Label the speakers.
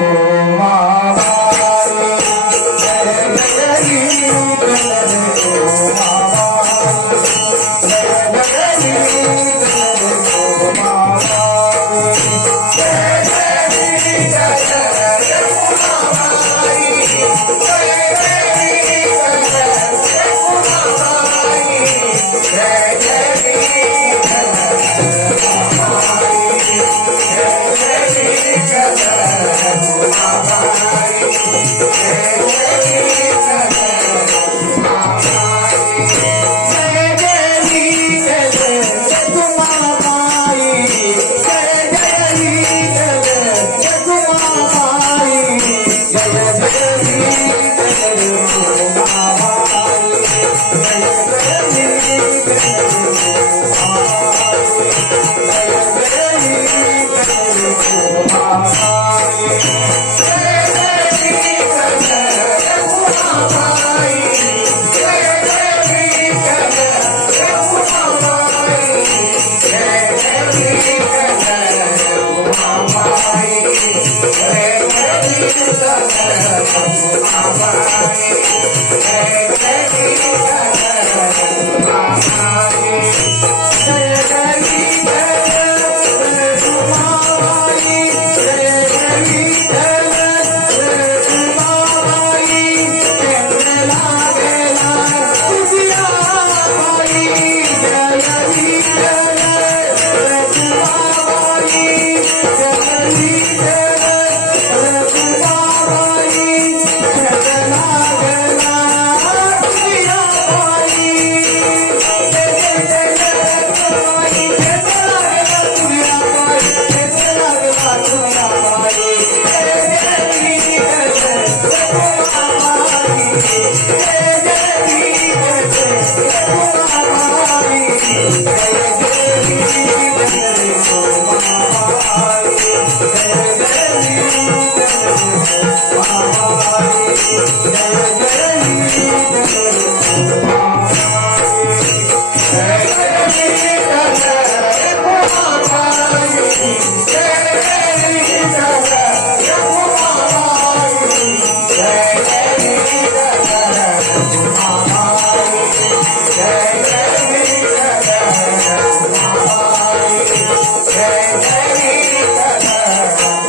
Speaker 1: Oh. Oh, Hey, hey. Thank